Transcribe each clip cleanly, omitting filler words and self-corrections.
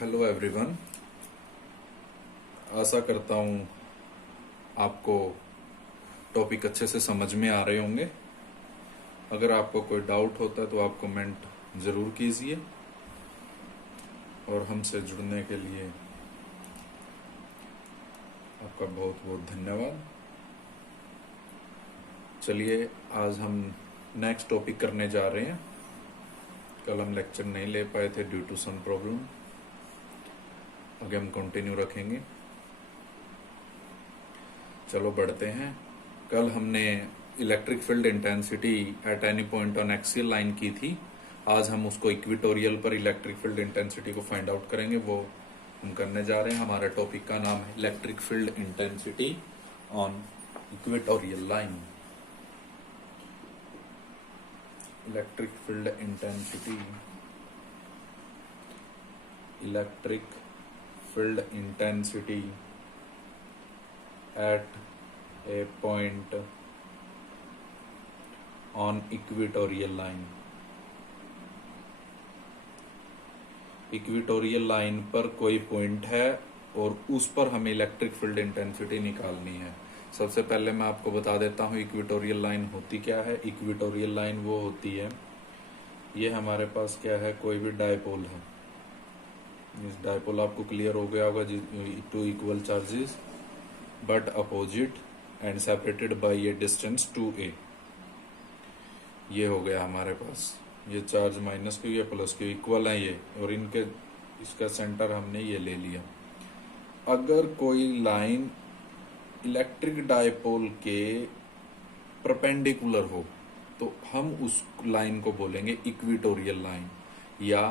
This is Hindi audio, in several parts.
Hello everyone. आशा करता हूँ आपको टॉपिक अच्छे से समझ में आ रहे होंगे। अगर आपको कोई डाउट होता है तो आप कमेंट ज़रूर कीजिए और हमसे जुड़ने के लिए आपका बहुत बहुत धन्यवाद। चलिए आज हम नेक्स्ट टॉपिक करने जा रहे हैं। कल हम लेक्चर नहीं ले पाए थे ड्यू टू सम प्रॉब्लम। आगे हम कंटिन्यू रखेंगे। चलो बढ़ते हैं। कल हमने electric field intensity at any point on axial line की थी। आज हम उसको इक्वेटोरियल पर इलेक्ट्रिक फील्ड इंटेंसिटी को फाइंड आउट करेंगे। वो हम करने जा रहे हैं। हमारे टॉपिक का नाम है electric field intensity on equatorial line. Electric field intensity at a point on equatorial line। Equatorial line पर कोई पॉइंट है और उस पर हमें इलेक्ट्रिक फील्ड इंटेंसिटी निकालनी है। सबसे पहले मैं आपको बता देता हूँ इक्वेटोरियल लाइन होती क्या है। इक्वेटोरियल लाइन वो होती है, ये हमारे पास क्या है, कोई भी डायपोल है। इस डायपोल आपको क्लियर हो गया होगा। Two equal charges but opposite and separated by a distance 2a। ये हो गया हमारे पास। ये चार्ज माइनस क्यू या प्लस क्यू इक्वल है ये, और इनके इसका सेंटर हमने ये ले लिया। अगर कोई लाइन इलेक्ट्रिक डायपोल के परपेंडिकुलर हो तो हम उस लाइन को बोलेंगे इक्वेटोरियल लाइन, या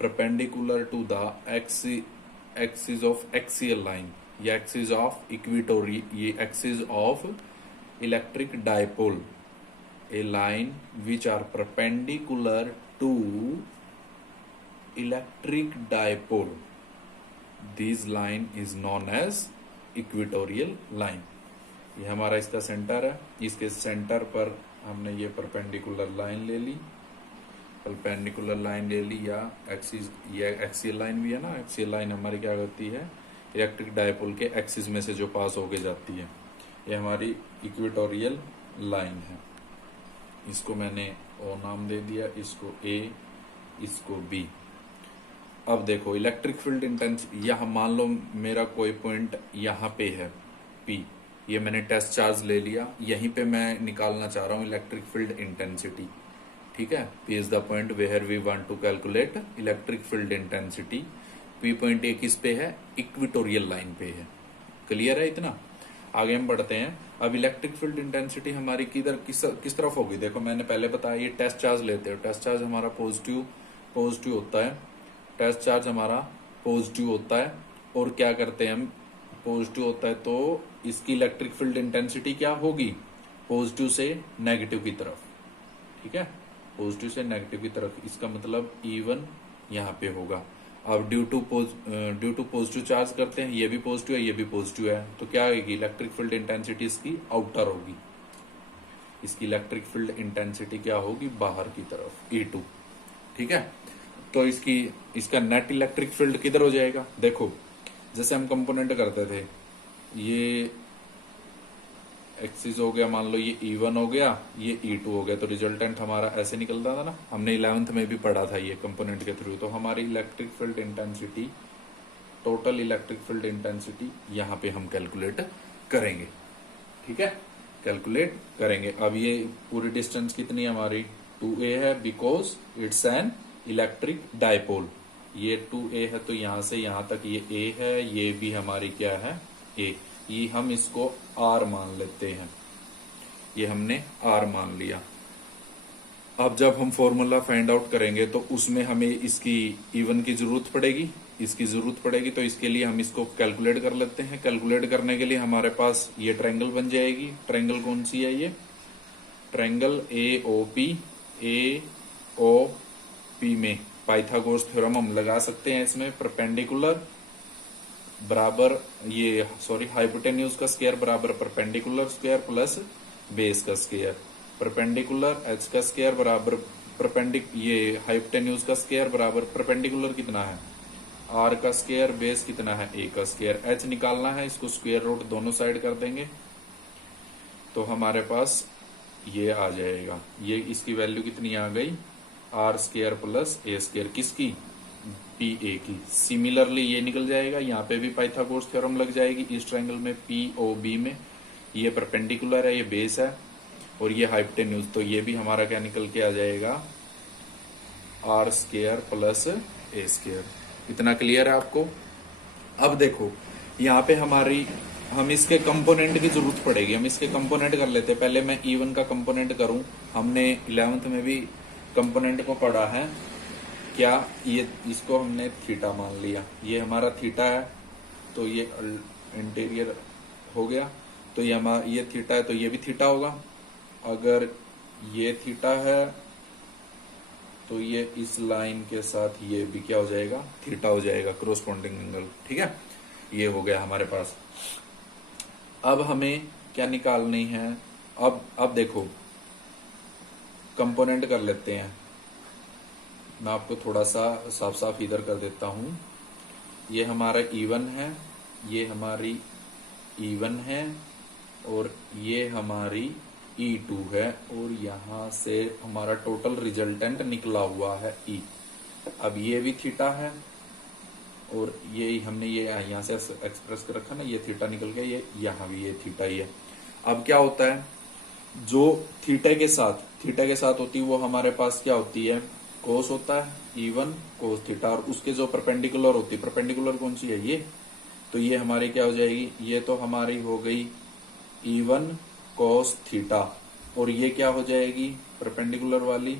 perpendicular to the axis of axial line, या एक्सिस ऑफ ये axis of electric dipole. A line which are perpendicular to electric dipole, this line is known as equatorial line. ये हमारा इसका सेंटर है। इसके सेंटर पर हमने ये परपेंडिकुलर लाइन ले ली, या एक्सिस, ये एक्सियल लाइन भी है ना। एक्सियल लाइन हमारी क्या करती है, इलेक्ट्रिक डायपोल के एक्सिस में से जो पास होके जाती है। ये हमारी इक्वेटोरियल लाइन है। इसको मैंने ओ नाम दे दिया, इसको ए, इसको बी। अब देखो इलेक्ट्रिक फील्ड इंटेंसिटी, यहां मान लो मेरा कोई पॉइंट यहाँ पे है पी, ये मैंने टेस्ट चार्ज ले लिया। यहीं पे मैं निकालना चाह रहा हूँ इलेक्ट्रिक फील्ड इंटेंसिटी। ठीक है, P is the point where we want to calculate electric field intensity. P point A किस पे है, इक्वेटोरियल लाइन पे है। क्लियर है इतना। आगे हम बढ़ते हैं। अब इलेक्ट्रिक फील्ड इंटेंसिटी हमारी किस तरफ होगी। देखो मैंने पहले बताया, ये टेस्ट चार्ज लेते हो। टेस्ट चार्ज हमारा पॉजिटिव होता है। टेस्ट चार्ज हमारा पॉजिटिव होता है, और क्या करते हैं हम, पॉजिटिव होता है तो इसकी इलेक्ट्रिक फील्ड इंटेंसिटी क्या होगी, पॉजिटिव से नेगेटिव की तरफ। ठीक है, पॉजिटिव से नेगेटिव की तरफ। इसका मतलब E1 यहाँ पे होगा। अब ड्यू टू पॉजिटिव चार्ज करते हैं, ये भी पॉजिटिव है, ये भी पॉजिटिव है, तो क्या होगी, इलेक्ट्रिक फील्ड इंटेंसिटी इसकी आउटर होगी। इसकी इलेक्ट्रिक फील्ड इंटेंसिटी क्या होगी, बाहर की तरफ, E2। ठीक है, तो इसका नेट इलेक्ट्रिक फील्ड किधर हो जाएगा। देखो जैसे हम कंपोनेंट करते थे, ये एक्सिस हो गया, मान लो ये E1 हो गया, ये E2 हो गया, तो रिजल्टेंट हमारा ऐसे निकलता था ना। हमने 11th में भी पढ़ा था ये कंपोनेंट के थ्रू। तो हमारी electric field intensity, total electric field intensity यहाँ पे हम कैलकुलेट करेंगे। ठीक है, कैलकुलेट करेंगे। अब ये पूरी डिस्टेंस कितनी है हमारी, 2a है, because it's an electric dipole. ये 2a है, तो यहां से यहां तक ये a है, ये भी हमारी क्या है, a। ये हम इसको R मान लेते हैं, ये हमने R मान लिया। अब जब हम फॉर्मूला फाइंड आउट करेंगे तो उसमें हमें इसकी E1 की जरूरत पड़ेगी, इसकी जरूरत पड़ेगी। तो इसके लिए हम इसको कैलकुलेट कर लेते हैं। कैलकुलेट करने के लिए हमारे पास ये ट्रायंगल बन जाएगी। ट्रायंगल कौन सी है, ये ट्रायंगल AOP में पाइथागोरस थ्योरम हम लगा सकते हैं। इसमें परपेंडिकुलर बराबर हाइपोटेन्यूज का स्क्वायर बराबर परपेंडिकुलर स्क्वायर प्लस बेस का स्क्वायर। परपेंडिकुलर h का स्क्वायर बराबर ये हाइपोटेन्यूज का स्क्वायर बराबर परपेंडिकुलर कितना है आर का स्क्वायर बेस कितना है ए का स्क्वायर, एच निकालना है, इसको स्क्वायर रूट दोनों साइड कर देंगे तो हमारे पास ये आ जाएगा। ये इसकी वैल्यू कितनी आ गई, R square plus A square, किसकी, पी ए की। सिमिलरली ये निकल जाएगा, यहाँ पे भी पाइथागोरस थ्योरम लग जाएगी इस ट्रायंगल में पी ओ बी में। ये परपेंडिकुलर है, ये बेस है और ये हाइपोटेन्यूज, तो ये भी हमारा क्या निकल के आ जाएगा, R square plus A square. इतना क्लियर है आपको। अब देखो यहाँ पे हम इसके कंपोनेंट की जरूरत पड़ेगी, हम इसके कंपोनेंट कर लेते हैं। पहले मैं E1 का कंपोनेंट करूं, हमने 11th में भी कंपोनेंट को पढ़ा है क्या, ये इसको हमने थीटा मान लिया, ये हमारा थीटा है तो ये इंटीरियर हो गया, तो ये थीटा है तो ये भी थीटा होगा। अगर ये थीटा है तो ये इस लाइन के साथ ये भी क्या हो जाएगा, थीटा हो जाएगा, कोरोस्पोंडिंग एंगल। ठीक है, ये हो गया हमारे पास। अब हमें क्या निकालनी है, अब देखो कंपोनेंट कर लेते हैं। मैं आपको थोड़ा सा साफ साफ इधर कर देता हूं। ये हमारा E1 है, ये हमारी E1 है और ये हमारी E2 है और यहां से हमारा टोटल रिजल्टेंट निकला हुआ है E। अब ये भी थीटा है और ये हमने ये यहाँ से एक्सप्रेस कर रखा ना, ये थीटा निकल गया, ये यहाँ भी ये थीटा ही है। अब क्या होता है, जो थीटा के साथ होती है वो हमारे पास क्या होती है, कोस होता है, E1 कोस थीटा, और उसके जो परपेंडिकुलर होती है, परपेंडिकुलर कौन सी है ये, तो ये हमारी क्या हो जाएगी, ये तो हमारी हो गई E1 कोस थीटा और ये क्या हो जाएगी परपेंडिकुलर वाली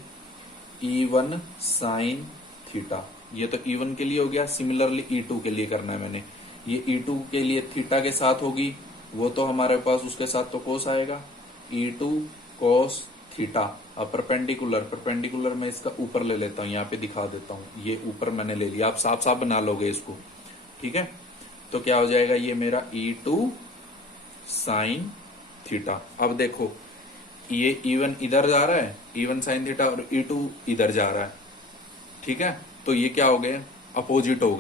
E1 साइन थीटा। ये तो E1 के लिए हो गया। सिमिलरली E2 के लिए करना है मैंने, ये E2 के लिए थीटा के साथ होगी, वो तो हमारे पास उसके साथ तो कोस आएगा, E2 कोस थीटा। अब परपेंडिकुलर मैं इसका ऊपर ले लेता हूँ, यहाँ पे दिखा देता हूँ, ये ऊपर मैंने ले लिया, आप साफ साफ बना लोगे इसको। ठीक है, तो क्या हो जाएगा, ये मेरा E2 साइन थीटा। अब देखो ये E1 इधर जा रहा है, E1 साइन थीटा, और E2 इधर जा रहा है। ठीक है, तो ये क्या हो गए, अपोजिट हो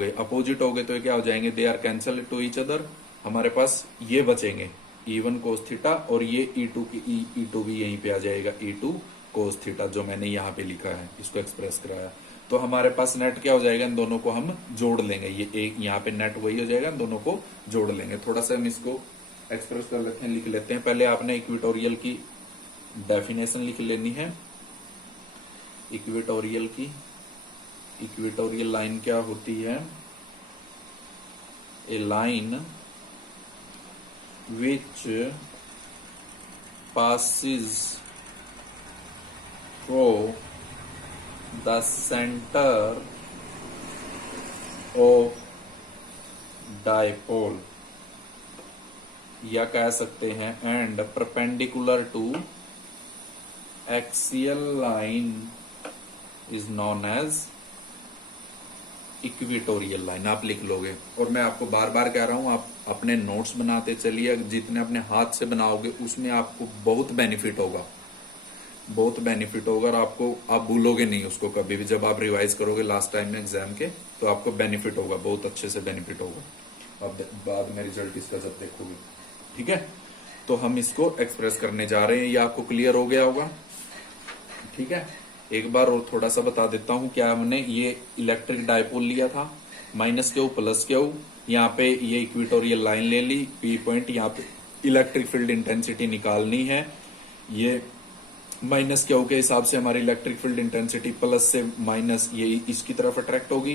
गए तो ये क्या हो जाएंगे, they are cancel to each other. हमारे पास ये बचेंगे E1 कोस थीटा और ये E2 भी यहीं पे आ जाएगा, E2 कोस थीटा, जो मैंने यहाँ पे लिखा है, इसको एक्सप्रेस कराया। तो हमारे पास नेट क्या हो जाएगा, इन दोनों को हम जोड़ लेंगे, ये एक यहाँ पे नेट वही हो जाएगा, इन दोनों को जोड़ लेंगे। थोड़ा सा हम इसको एक्सप्रेस कर लेते हैं, लिख लेते हैं। पहले आपने इक्वेटोरियल की डेफिनेशन लिख लेनी है। इक्वेटोरियल लाइन क्या होती है, ए line which passes through the center of dipole, या कह सकते हैं and perpendicular to axial line is known as equatorial line. आप लिख लोगे, और मैं आपको बार बार कह रहा हूं, आप अपने नोट्स बनाते चलिए, जितने अपने हाथ से बनाओगे उसमें आपको बहुत बेनिफिट होगा और आप भूलोगे नहीं उसको कभी भी। जब आप रिवाइज करोगे लास्ट टाइम में एग्जाम के, तो आपको बेनिफिट होगा, बहुत अच्छे से बेनिफिट होगा। अब बाद में रिजल्ट इसका जब देखोगे। ठीक है, तो हम इसको एक्सप्रेस करने जा रहे हैं, ये आपको क्लियर हो गया होगा। ठीक है, एक बार और थोड़ा सा बता देता हूं, क्या हमने ये इलेक्ट्रिक डायपोल लिया था, माइनस क्यू प्लस क्यू, यहाँ पे ये इक्वेटोरियल लाइन ले ली, पी पॉइंट, यहाँ पे इलेक्ट्रिक फील्ड इंटेंसिटी निकालनी है। ये माइनस क्यू के हिसाब से हमारी इलेक्ट्रिक फील्ड इंटेंसिटी प्लस से माइनस ये इसकी तरफ अट्रैक्ट होगी,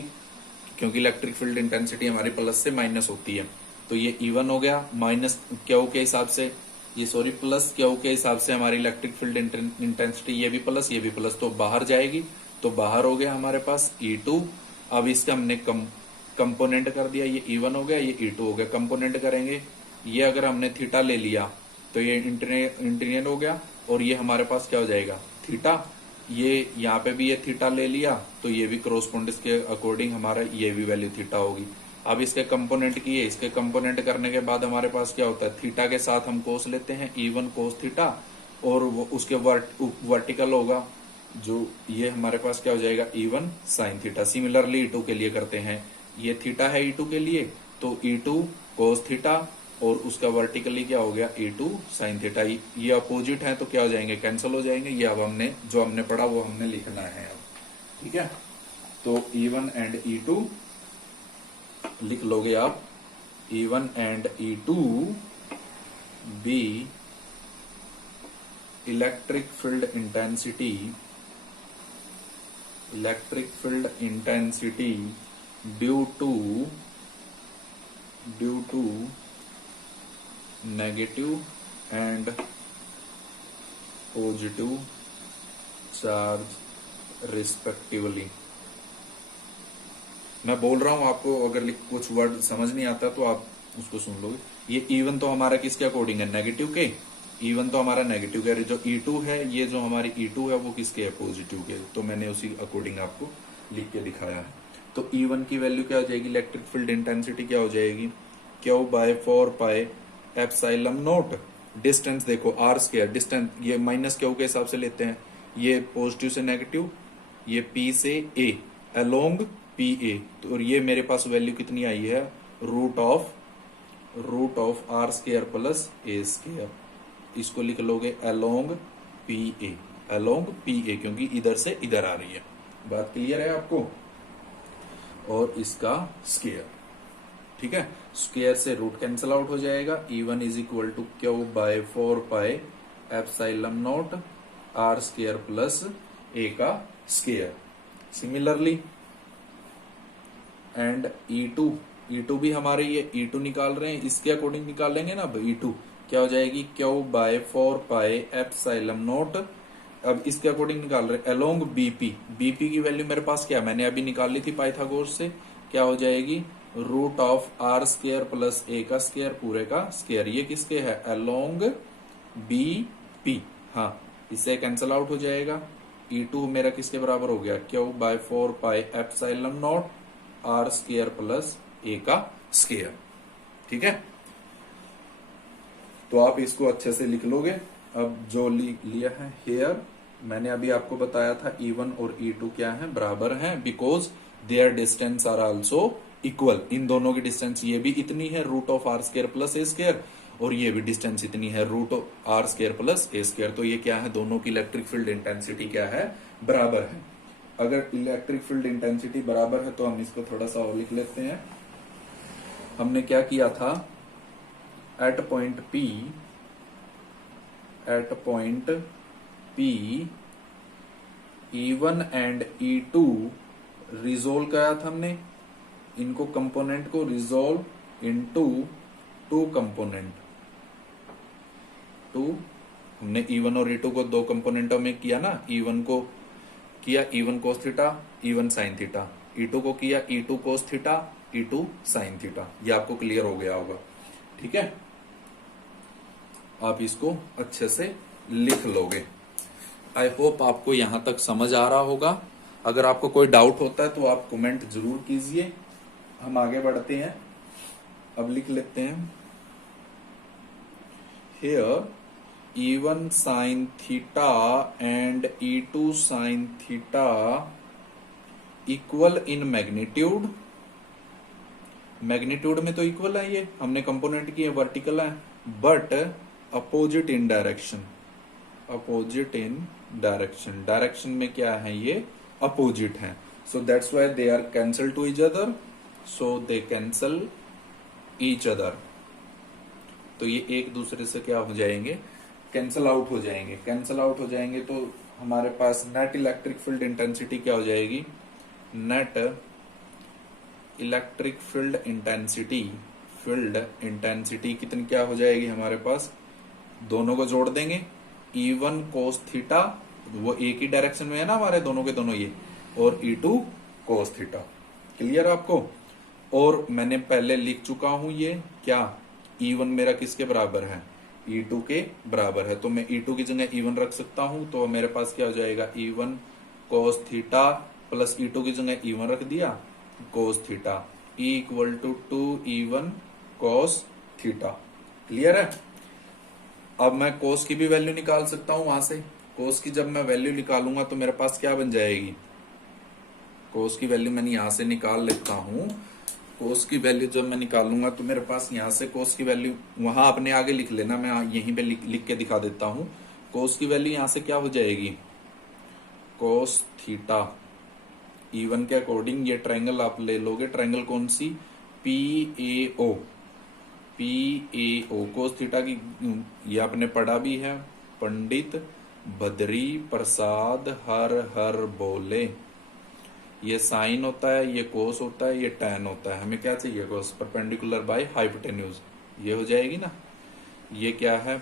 क्योंकि इलेक्ट्रिक फील्ड इंटेंसिटी हमारी प्लस से माइनस होती है। तो ये E1 हो गया, माइनस क्यू के हिसाब से प्लस क्यू के हिसाब से हमारी इलेक्ट्रिक फील्ड इंटेंसिटी, ये भी प्लस, तो बाहर जाएगी, तो बाहर हो गया हमारे पास E2। अब इसका हमने कंपोनेंट कर दिया, ये E1 हो गया, ये E2 हो गया। कंपोनेंट करेंगे, ये अगर हमने थीटा ले लिया तो ये इंटीरियर हो गया, और ये हमारे पास क्या हो जाएगा, थीटा। ये यहाँ पे भी ये थीटा ले लिया, तो ये भी कोरोस्पोंडेंस के अकॉर्डिंग हमारा ये भी वैल्यू थीटा होगी। अब इसके कंपोनेंट किए, इसके कंपोनेंट करने के बाद हमारे पास क्या होता है, थीटा के साथ हम कोस लेते हैं, E1 कोस थीटा, और वो उसके वर्टिकल होगा, जो ये हमारे पास क्या हो जाएगा, E1 sine theta. Similarly E2 के लिए करते हैं, ये थीटा है E2 के लिए, तो E2 cos थीटा और उसका वर्टिकली क्या हो गया E2 sin थीटा। ये अपोजिट है तो क्या हो जाएंगे, कैंसिल हो जाएंगे। ये अब हमने जो हमने पढ़ा वो हमने लिखना है अब, ठीक है। तो E1 एंड E2 लिख लोगे आप, E1 and E2 be electric field intensity due to negative and positive charge respectively. मैं बोल रहा हूं आपको, अगर कुछ वर्ड समझ नहीं आता तो आप उसको सुन लोगे। ये E1 तो हमारा किसके अकॉर्डिंग है, नेगेटिव के। E1 तो हमारा नेगेटिव के, जो E2 है, ये जो हमारी E2 है वो किसके है, पॉजिटिव के। तो मैंने उसी अकॉर्डिंग आपको लिख के दिखाया है। तो E1 की वैल्यू क्या हो जाएगी, इलेक्ट्रिक फील्ड इंटेंसिटी क्या हो जाएगी, Q by 4 pi epsilon naught. Distance देखो R स्क्वायर, डिस्टेंस ये माइनस Q के हिसाब से लेते हैं, ये पॉजिटिव से नेगेटिव, ये P से A अलोंग PA। तो और ये मेरे पास वैल्यू कितनी आई है, root of R square plus A square. इसको लिख लोगे अलोंग PA, क्योंकि इधर से इधर आ रही है। बात क्लियर है आपको। और इसका स्क्वायर, ठीक है, स्क्वायर से रूट कैंसिल आउट हो जाएगा। E1 is equal to Q by 4 pi epsilon naught R square plus A का स्क्वायर। सिमिलरली एंड E2 भी हमारे ये E2 निकाल रहे हैं, इसके अकॉर्डिंग निकालेंगे ना। अब E2 क्या हो जाएगी, Q by 4 pi epsilon naught, अब इसके अकॉर्डिंग निकाल रहे हैं अलोंग BP की वैल्यू मेरे पास क्या, मैंने अभी निकाल ली थी पाइथागोरस से, क्या हो जाएगी, root of R square plus A का स्क्वायर पूरे का स्क्वायर। ये किसके है, अलोंग BP। हाँ, इससे कैंसिल आउट हो जाएगा। E2 मेरा किसके बराबर हो गया, Q by 4 pi epsilon naught R square plus A का स्क्वायर, ठीक है। तो आप इसको अच्छे से लिख लोगे। अब जो लिया है हेयर, मैंने अभी आपको बताया था E1 और E2 क्या है, बराबर हैं, because their distance are also equal. इन दोनों की डिस्टेंस ये भी इतनी है, root of R square plus A square, और ये भी डिस्टेंस इतनी है, root of R square plus A square. तो ये क्या है, दोनों की इलेक्ट्रिक फील्ड इंटेंसिटी क्या है, बराबर है। अगर इलेक्ट्रिक फील्ड इंटेंसिटी बराबर है तो हम इसको थोड़ा सा और लिख लेते हैं। हमने क्या किया था, at point P E1 and E2 resolve किया था हमने, इनको कंपोनेंट को रिजोल्व इनटू टू कंपोनेंट। हमने E1 और E2 को दो कंपोनेंटों में किया ना, E1 को किया E1 cos theta, E1 sin theta, E2 को किया E2 cos theta, E2 sin theta. ये आपको क्लियर हो गया होगा, ठीक है। आप इसको अच्छे से लिख लोगे। आई होप आपको यहां तक समझ आ रहा होगा। अगर आपको कोई डाउट होता है तो आप कमेंट जरूर कीजिए। हम आगे बढ़ते हैं, अब लिख लेते हैं here E1 sin theta and E2 sin theta equal in magnitude. Magnitude में तो इक्वल है, ये हमने कंपोनेंट की वर्टिकल है, but opposite in direction. Direction में क्या है, ये अपोजिट है। So that's why they are cancel to each other, so they cancel each other. तो ये एक दूसरे से क्या हो जाएंगे, कैंसल आउट हो जाएंगे। कैंसल आउट हो जाएंगे तो हमारे पास नेट इलेक्ट्रिक फील्ड इंटेंसिटी क्या हो जाएगी, नेट इलेक्ट्रिक फील्ड इंटेंसिटी कितनी क्या हो जाएगी हमारे पास, दोनों को जोड़ देंगे, E1 cos थीटा, वो एक ही डायरेक्शन में है ना हमारे दोनों के दोनों ये, और E2 cos थीटा। क्लियर आपको। और मैंने पहले लिख चुका हूं ये क्या, E1 मेरा किसके बराबर है, E2 के बराबर है। तो मैं E2 की जगह E1 रख सकता हूं, तो मेरे पास क्या हो जाएगा, E1 cos theta plus E2 की जगह E1 रख दिया cos theta, E equal to 2E1 cos theta. Clear है। अब मैं cos की भी वैल्यू निकाल सकता हूं वहां से। cos की जब मैं वैल्यू निकालूंगा तो मेरे पास क्या बन जाएगी, cos की वैल्यू मैंने यहां से निकाल लेता हूं, कोस की वैल्यू जब मैं निकालूंगा तो मेरे पास यहाँ से कोस की वैल्यू, वहां अपने आगे लिख लेना, मैं यहीं पे लिख के दिखा देता हूँ। कोस की वैल्यू यहाँ से क्या हो जाएगी, कोस थीटा E1 के अकॉर्डिंग ये ट्रायंगल आप ले लोगे, ट्रायंगल कौन सी, PAO, PAO कोस थीटा की, ये आपने पढ़ा भी है, पंडित बद्री प्रसाद हर हर बोले। ये साइन होता है, ये कोस होता है, ये टैन होता है। हमें क्या चाहिए, कोस परपेंडिकुलर बाय हाइपोटेन्यूज, ये हो जाएगी ना। ये क्या है,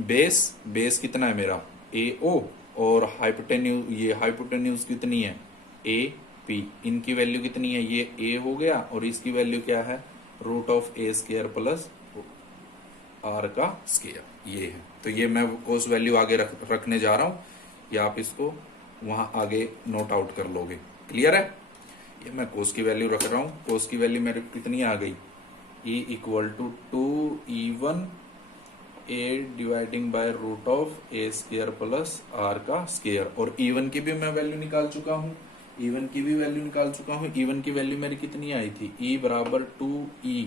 बेस कितना है मेरा AO, और हाइपोटेन्यूज, ये हाइपोटेन्यूज कितनी है AP, इनकी वैल्यू कितनी है, ये A हो गया, और इसकी वैल्यू क्या है, √A² प्लस R का स्क्वायर, ये है। तो ये मैं कोस वैल्यू आगे रखने जा रहा हूं, या आप इसको वहां आगे नोट आउट कर लोगे। क्लियर है, ये मैं कोस की वैल्यू रख रहा हूं। कोस की वैल्यू मेरे कितनी आ गई, E = 2E1 A dividing by √A² plus R का स्क्वायर। और E1 की भी मैं वैल्यू निकाल चुका हूं, E1 की भी वैल्यू निकाल चुका हूं। E1 की वैल्यू मेरी कितनी आई थी, E = 2E,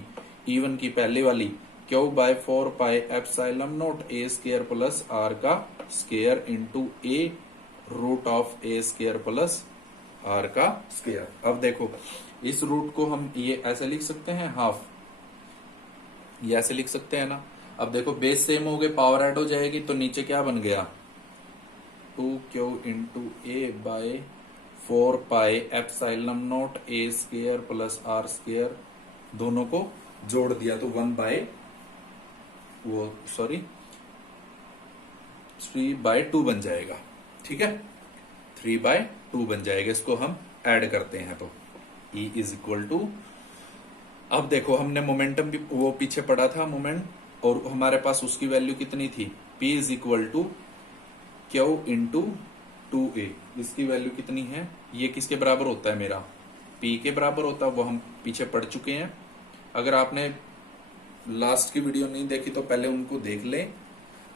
E1 की पहले वाली Q/4πε0A² प्लस R का square into A √A² plus R का स्क्वायर। अब देखो इस रूट को हम ये ऐसे लिख सकते हैं, हाफ, ये ऐसे लिख सकते हैं ना। अब देखो बेस सेम हो गए, पावर ऐड हो जाएगी, तो नीचे क्या बन गया, 2Q into A/4πε0A² plus R², दोनों को जोड़ दिया तो 3/2 बन जाएगा। ठीक है, 3/2 बन जाएगा। इसको हम ऐड करते हैं तो E = अब देखो हमने मोमेंटम भी वो पीछे पढ़ा था मोमेंट, और हमारे पास उसकी वैल्यू कितनी थी, P = Q इंटू 2A। इसकी वैल्यू कितनी है, ये किसके बराबर होता है मेरा, P के बराबर होता है, वो हम पीछे पढ़ चुके हैं। अगर आपने लास्ट की वीडियो नहीं देखी तो पहले उनको देख लें,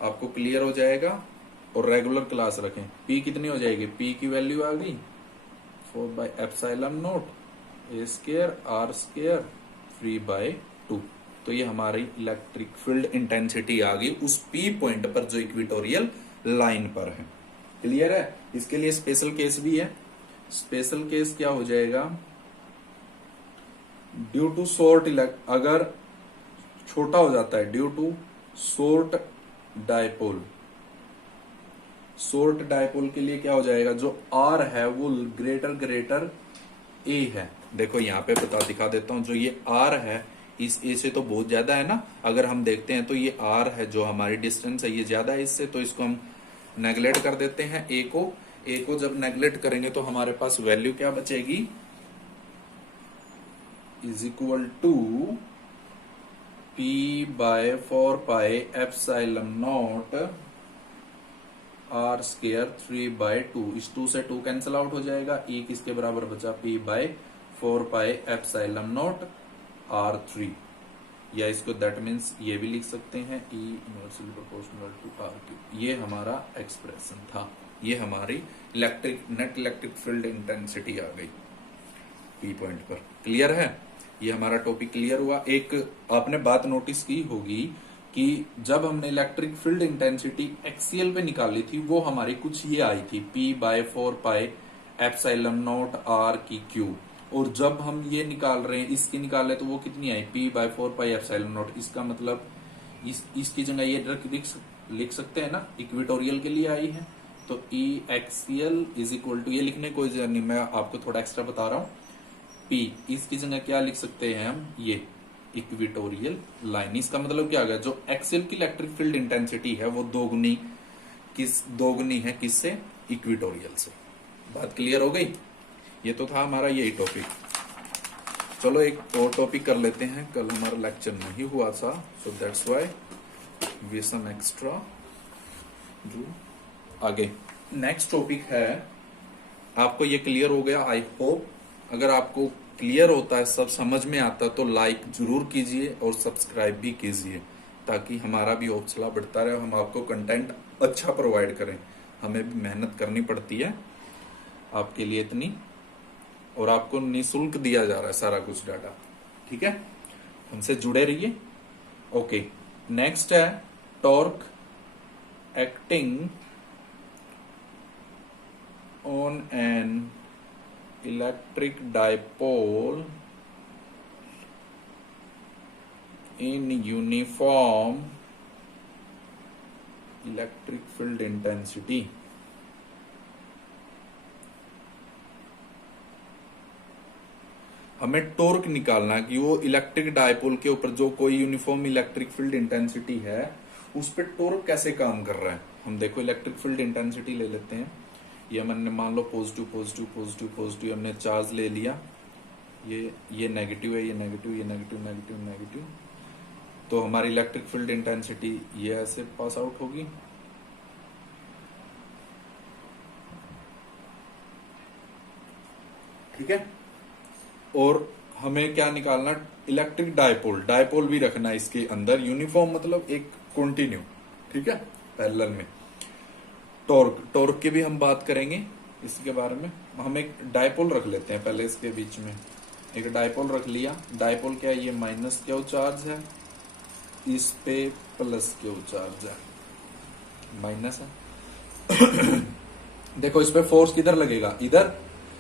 आपको क्लियर हो जाएगा। और रेगुलर क्लास रखें। P कितनी हो जाएगी, P की वैल्यू आ गई 4/ε0A² R² 3/2। तो ये हमारी इलेक्ट्रिक फील्ड इंटेंसिटी आ गई उस P पॉइंट पर जो इक्वेटोरियल लाइन पर है। क्लियर है, इसके लिए स्पेशल केस भी है। स्पेशल केस क्या हो जाएगा, ड्यू टू शॉर्ट अगर छोटा हो जाता है, due to short dipole, short dipole के लिए क्या हो जाएगा, जो R है वो ग्रेटर A है। देखो यहाँ पे दिखा देता हूं, जो ये R है इस A से तो बहुत ज्यादा है ना। अगर हम देखते हैं तो ये R है, जो हमारी डिस्टेंस है, ये ज्यादा है इससे, तो इसको हम नेगलेक्ट कर देते हैं A को। A को जब नेगलेक्ट करेंगे तो हमारे पास वैल्यू क्या बचेगी, = P/4πε0 R² 3/2। इस 2 से 2 कैंसिल आउट हो जाएगा। E किसके बराबर बचा, P/4πε0 R3, या इसको दैट मीन्स ये भी लिख सकते हैं E inversely proportional to R3। ये हमारा एक्सप्रेशन था, ये हमारी नेट इलेक्ट्रिक फील्ड इंटेंसिटी आ गई P पॉइंट पर। क्लियर है, ये हमारा टॉपिक क्लियर हुआ। एक आपने बात नोटिस की होगी कि जब हमने इलेक्ट्रिक फील्ड इंटेंसिटी एक्सियल पे निकाली थी, वो हमारी कुछ ये आई थी P/4πε0 R3। और जब हम ये निकाल रहे हैं, इसकी निकाले तो वो कितनी आई, P/4πε0। इसका मतलब इसकी जगह ये लिख सकते हैं ना, इक्वेटोरियल के लिए आई है। तो E एक्सियल = ये लिखने कोई जरूरत नहीं, मैं आपको थोड़ा एक्स्ट्रा बता रहा हूं। P इसकी जगह क्या लिख सकते हैं हम, ये इक्वेटोरियल लाइन। इसका मतलब क्या आ गया, जो एक्सियल की इलेक्ट्रिक फील्ड इंटेंसिटी है वो दोगुनी है किससे, इक्वेटोरियल से। बात क्लियर हो गई। ये तो था हमारा यही टॉपिक। चलो एक और टॉपिक कर लेते हैं, कल हमारा लेक्चर नहीं हुआ था, so that's why we some extra जो आगे। नेक्स्ट टॉपिक है, आपको ये क्लियर हो गया आई होप। अगर आपको क्लियर होता है, सब समझ में आता है, तो लाइक जरूर कीजिए और सब्सक्राइब भी कीजिए, ताकि हमारा भी हौसला बढ़ता रहे, हम आपको कंटेंट अच्छा प्रोवाइड करें। हमें भी मेहनत करनी पड़ती है आपके लिए इतनी। और आपको निःशुल्क दिया जा रहा है सारा कुछ डाटा। ठीक है, हमसे जुड़े रहिए। ओके, नेक्स्ट है torque acting on an electric dipole in uniform electric field intensity. हमें टॉर्क निकालना है कि वो इलेक्ट्रिक डायपोल के ऊपर जो कोई यूनिफॉर्म इलेक्ट्रिक फील्ड इंटेंसिटी है उस पर टॉर्क कैसे काम कर रहा है। हम देखो इलेक्ट्रिक फील्ड इंटेंसिटी ले लेते हैं। ये हमने मान लो पॉजिटिव पॉजिटिव पॉजिटिव पॉजिटिव हमने चार्ज ले लिया, ये नेगेटिव है, ये नेगेटिव, ये नेगेटिव नेगेटिव नेगेटिव, तो हमारी इलेक्ट्रिक फील्ड इंटेंसिटी ये ऐसे पास आउट होगी। ठीक है, और हमें क्या निकालना, इलेक्ट्रिक डायपोल, डायपोल भी रखना है इसके अंदर, यूनिफॉर्म मतलब एक कंटिन्यू। ठीक है, पैरेलल में। टॉर्क, टॉर्क की भी हम बात करेंगे इसके बारे में। हम एक डायपोल रख लेते हैं पहले, इसके बीच में एक डायपोल रख लिया। डायपोल क्या है, ये माइनस क्यू चार्ज है, इस पे प्लस क्यू चार्ज है, माइनस है। देखो इस पे फोर्स किधर लगेगा, इधर,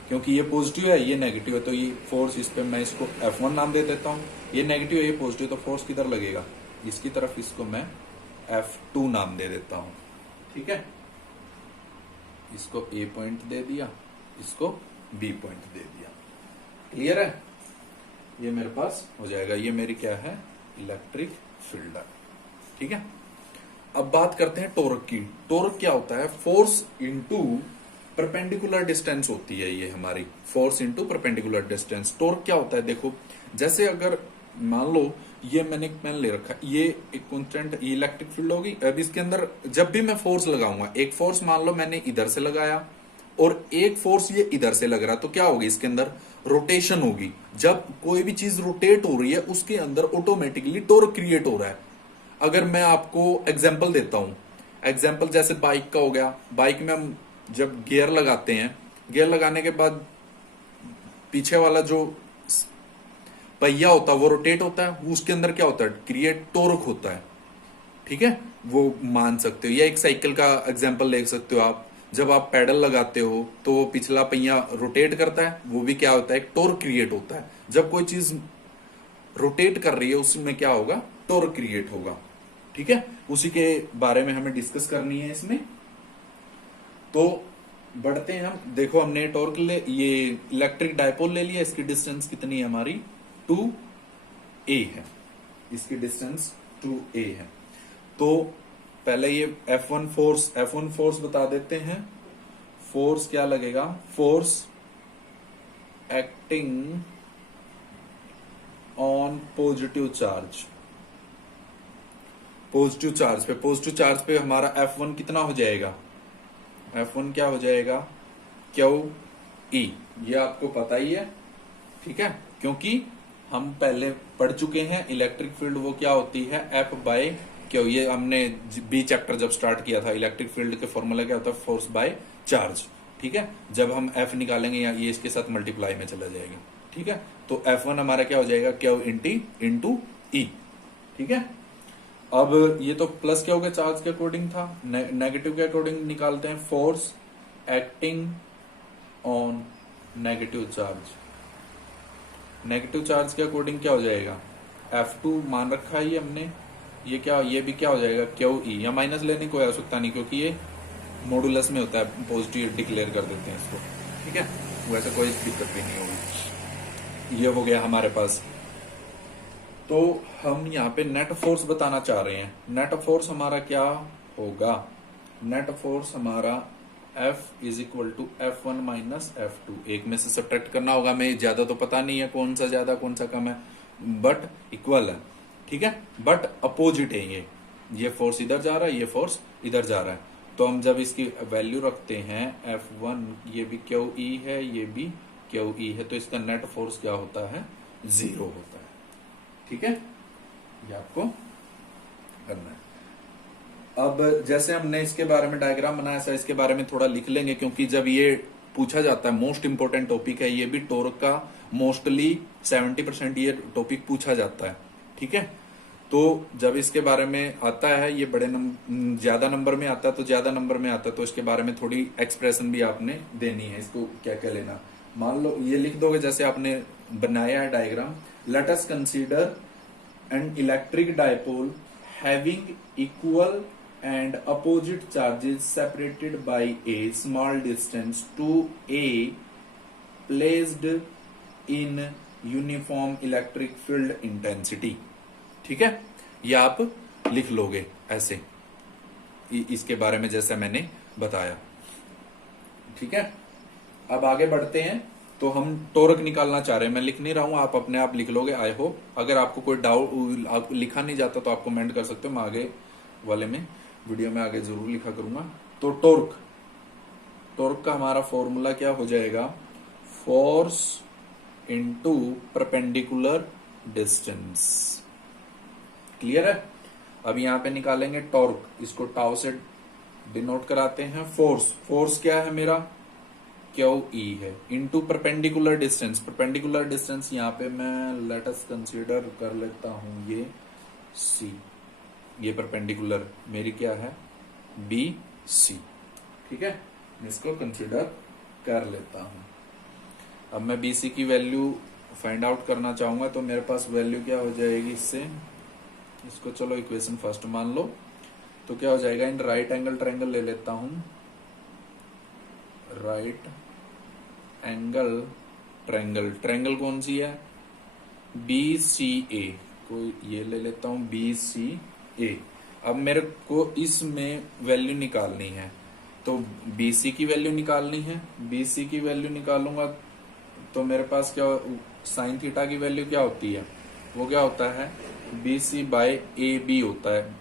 क्योंकि ये पॉजिटिव है ये नेगेटिव है, तो ये फोर्स इस पे मैं इसको F1 नाम दे देता हूँ। ये नेगेटिव है ये पॉजिटिव, तो फोर्स किधर लगेगा, इसकी तरफ, इसको मैं F2 नाम दे देता हूँ। ठीक है, इसको A पॉइंट दे दिया, इसको B पॉइंट दे दिया। क्लियर है, ये मेरे पास हो जाएगा। ये मेरी क्या है, इलेक्ट्रिक फील्ड है। ठीक है, अब बात करते हैं टॉर्क की। टॉर्क क्या होता है, फोर्स इनटू परपेंडिकुलर डिस्टेंस होती है ये हमारी, force into perpendicular distance. Torque क्या होता है, देखो जैसे अगर मान लो ये मैंने एक पेन ले रखा, ये एक कांस्टेंट इलेक्ट्रिक फील्ड होगी। अब इसके अंदर जब भी मैं फोर्स लगाऊंगा, एक फोर्स मान लो मैंने इधर से लगाया और एक फोर्स ये इधर से लग रहा, तो क्या होगी, इसके अंदर रोटेशन होगी। जब कोई भी चीज रोटेट हो रही है उसके अंदर ऑटोमेटिकली टॉर्क क्रिएट हो रहा है। अगर मैं आपको एग्जाम्पल देता हूं, एग्जाम्पल जैसे बाइक का हो गया। बाइक में हम जब गियर लगाते हैं, गियर लगाने के बाद पीछे वाला जो पहिया होता है वो रोटेट होता है, उसके अंदर क्या होता है, क्रिएट टॉर्क होता है। ठीक है, वो मान सकते हो, या एक साइकिल का एग्जांपल ले सकते हो आप। जब आप पैडल लगाते हो तो वो पिछला पहिया रोटेट करता है, वो भी क्या होता है, एक टॉर्क क्रिएट होता है। जब कोई चीज रोटेट कर रही है उसमें क्या होगा, टॉर्क क्रिएट होगा। ठीक है, उसी के बारे में हमें डिस्कस करनी है इसमें। तो बढ़ते हैं हम। देखो हमने टॉर्क ले, ये इलेक्ट्रिक डायपोल ले लिया, इसकी डिस्टेंस कितनी है हमारी, 2a है, इसकी डिस्टेंस 2a है। तो पहले ये F1 फोर्स बता देते हैं। फोर्स क्या लगेगा, force acting on positive charge, positive charge पे हमारा F1 कितना हो जाएगा, F1 क्या हो जाएगा, QE। ये आपको पता ही है। ठीक है, क्योंकि हम पहले पढ़ चुके हैं इलेक्ट्रिक फील्ड वो क्या होती है, F/Q। ये हमने बी चैप्टर जब स्टार्ट किया था, इलेक्ट्रिक फील्ड के फॉर्मूला क्या होता है, फोर्स बाय चार्ज। ठीक है, जब हम F निकालेंगे या ये इसके साथ मल्टीप्लाई में चला जाएगा। ठीक है, तो F1 हमारा क्या हो जाएगा, Q इंटू E। ठीक है, अब ये तो प्लस क्या हो गया, चार्ज के अकॉर्डिंग था। नेगेटिव के अकॉर्डिंग निकालते हैं, force acting on negative charge. Negative charge के अकॉर्डिंग क्या हो जाएगा, F2 मान रखा है ये हमने, ये क्या, ये भी क्या हो जाएगा, QE। या माइनस लेने की कोई आवश्यकता नहीं, क्योंकि ये मॉडुलस में होता है, पॉजिटिव डिक्लेयर कर देते हैं इसको। ठीक है, वैसे कोई दिक्कत भी नहीं होगी। ये हो गया हमारे पास। तो हम यहाँ पे नेट फोर्स बताना चाह रहे हैं। नेट फोर्स हमारा क्या होगा, नेट फोर्स हमारा F is equal to F1 minus F2। एक में से सब्ट्रैक्ट करना होगा, हमें ज्यादा तो पता नहीं है कौन सा ज्यादा कौन सा कम है, बट इक्वल है। ठीक है, बट अपोजिट है, ये फोर्स इधर जा रहा है, ये फोर्स इधर जा रहा है। तो हम जब इसकी वैल्यू रखते हैं F1, ये भी QE है, ये भी QE है, तो इसका नेट फोर्स क्या होता है, 0 होता है। ठीक है, ये आपको करना है। अब जैसे हमने इसके बारे में डायग्राम बनाया, ऐसा इसके बारे में थोड़ा लिख लेंगे, क्योंकि जब ये पूछा जाता है, मोस्ट इंपोर्टेंट टॉपिक है ये भी टॉर्क का। मोस्टली 70% ये टॉपिक पूछा जाता है, ठीक है। तो जब इसके बारे में आता है, ये ज्यादा नंबर में आता है, तो ज्यादा नंबर में आता है तो इसके बारे में थोड़ी एक्सप्रेशन भी आपने देनी है, इसको क्या क्या लेना। मान लो ये लिख दोगे, जैसे आपने बनाया है diagram, let us consider an electric dipole having equal and opposite charges separated by a small distance to a placed in uniform electric field intensity। ठीक है, ये आप लिख लोगे ऐसे इसके बारे में जैसे मैंने बताया, ठीक है। अब आगे बढ़ते हैं, तो हम टॉर्क निकालना चाह रहे हैं, मैं लिख नहीं रहा हूं, आप अपने आप लिख लोगे आई होप। अगर आपको कोई डाउट, आप लिखा नहीं जाता तो आप कमेंट कर सकते हो, मैं आगे वाले में वीडियो में आगे जरूर लिखा करूंगा। तो टॉर्क का हमारा फॉर्मूला क्या हो जाएगा, force into perpendicular distance. Clear है। अब यहां पे निकालेंगे टॉर्क, इसको टाउ से डिनोट कराते हैं। फोर्स क्या है मेरा, क्यू ई है, into perpendicular distance. Perpendicular distance यहाँ पे मैं लेट अस कंसीडर कर लेता हूं ये सी, ये परपेंडिकुलर मेरी क्या है बी सी, ठीक है, इसको कंसीडर कर लेता हूं। अब मैं बी सी की वैल्यू फाइंड आउट करना चाहूंगा, तो मेरे पास वैल्यू क्या हो जाएगी इससे, इसको चलो इक्वेशन फर्स्ट मान लो, तो क्या हो जाएगा, इन राइट एंगल ट्रायंगल ले लेता हूं, राइट एंगल ट्रायंगल कौन सी है, बी सी ए, कोई ये ले लेता हूं बी सी ए। अब मेरे को इसमें वैल्यू निकालनी है, तो BC की वैल्यू निकालनी है। BC की वैल्यू निकालूंगा तो मेरे पास क्या, साइन थीटा की वैल्यू क्या होती है, वो क्या होता है BC बाय AB होता है,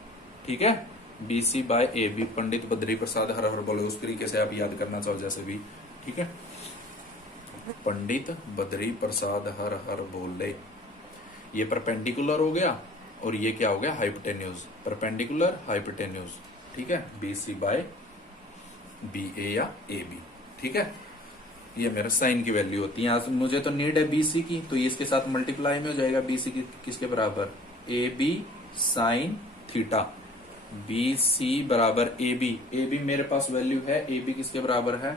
ठीक है, BC bye AB। Pandit Badri Prasad हर हर बोले, उस तरीके से आप याद करना चाहो जैसे भी, ठीक है, पंडित बद्री प्रसाद हर हर बोले। ये परपेंडिकुलर हो गया और ये क्या हो गया, हाइपोटेन्यूज, परपेंडिकुलर हाइपोटेन्यूज, ठीक है, BC बाय BA या AB, ठीक है। ये मेरा साइन की वैल्यू होती है। यहाँ मुझे तो नीड है BC की, तो ये इसके साथ मल्टीप्लाई में हो जाएगा, BC की किसके बराबर, AB साइन थीटा, BC बराबर AB मेरे पास वैल्यू है, AB किसके बराबर है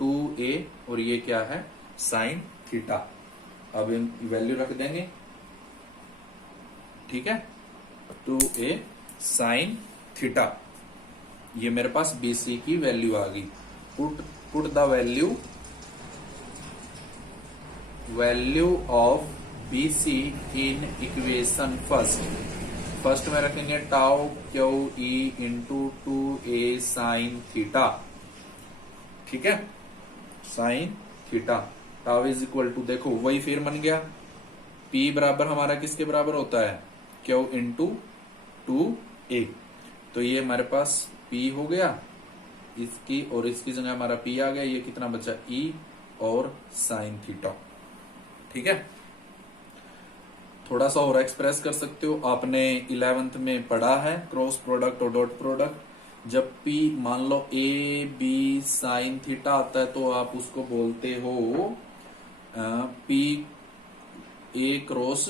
2A, और ये क्या है साइन थीटा। अब वैल्यू रख देंगे, ठीक है, 2A साइन थीटा, ये मेरे पास BC की वैल्यू आ गई। Put the value of BC in equation first में रखेंगे tau Q E into 2A sine theta, ठीक है, sine theta, tau is equal to, देखो वही फिर बन गया, P बराबर हमारा किसके बराबर होता है, Q इंटू 2A, तो ये हमारे पास P हो गया, इसकी और इसकी जगह हमारा P आ गया, ये कितना बचा E और साइन थीटा, ठीक है। थोड़ा सा और एक्सप्रेस कर सकते हो, आपने 11th में पढ़ा है क्रॉस प्रोडक्ट और डॉट प्रोडक्ट। जब P मान लो A B साइन थीटा आता है तो आप उसको बोलते हो P A क्रॉस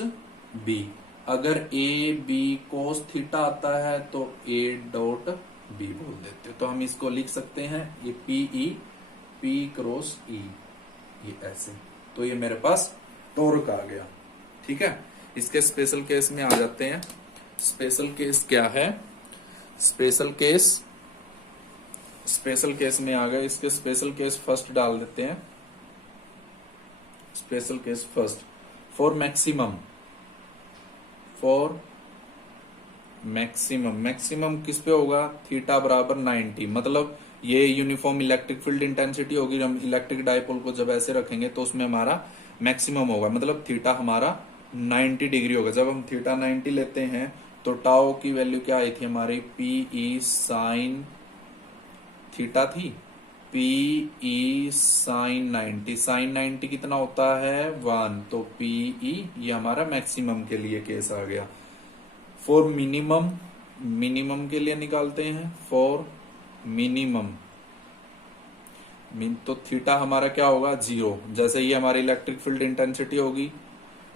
B। अगर A B कोस थीटा आता है तो A डॉट B बोल देते हो, तो हम इसको लिख सकते हैं ये P क्रॉस E, ये ऐसे। तो ये मेरे पास टॉर्क आ गया, ठीक है। इसके स्पेशल केस में आ जाते हैं। स्पेशल केस क्या है, स्पेशल केस में आ गए। इसके स्पेशल केस फर्स्ट डाल देते हैं, special case first for maximum किस पे होगा, थीटा बराबर 90, मतलब ये यूनिफॉर्म इलेक्ट्रिक फील्ड इंटेंसिटी होगी। हम इलेक्ट्रिक डायपोल को जब ऐसे रखेंगे तो उसमें हमारा मैक्सिमम होगा, मतलब थीटा हमारा 90 डिग्री होगा। जब हम थीटा 90 लेते हैं तो टाउ की वैल्यू क्या आई थी हमारी, PE साइन थीटा थी, PE साइन 90, साइन 90 कितना होता है 1, तो PE ये हमारा मैक्सिमम के लिए केस आ गया। फॉर मिनिमम के लिए निकालते हैं, फॉर मीन तो थीटा हमारा क्या होगा, 0। जैसे ये हमारी इलेक्ट्रिक फील्ड इंटेंसिटी होगी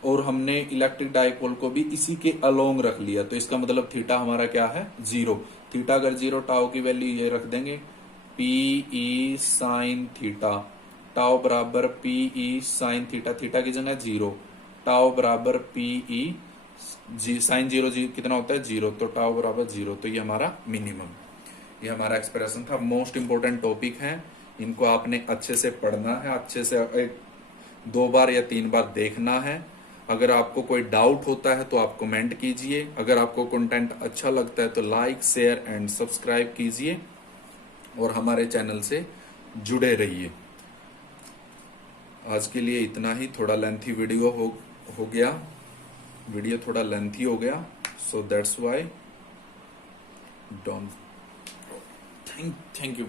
और हमने इलेक्ट्रिक डाइपोल को भी इसी के अलोंग रख लिया, तो इसका मतलब थीटा हमारा क्या है, 0। थीटा अगर 0, टाउ की वैल्यू ये रख देंगे, P E sine theta, tau बराबर P E sine theta, theta की जगह 0, टाउ बराबर पी ई साइन 0 कितना होता है, 0, तो टाउ बराबर 0, तो ये हमारा मिनिमम। ये हमारा एक्सप्रेशन था। मोस्ट इंपोर्टेंट टॉपिक है, इनको आपने अच्छे से पढ़ना है, अच्छे से 2 बार या 3 बार देखना है। अगर आपको कोई डाउट होता है तो आप कमेंट कीजिए। अगर आपको कंटेंट अच्छा लगता है तो लाइक, शेयर एंड सब्सक्राइब कीजिए और हमारे चैनल से जुड़े रहिए। आज के लिए इतना ही। थोड़ा लेंथी वीडियो हो गया, वीडियो थोड़ा लेंथी हो गया, सो that's why don't. Thank you.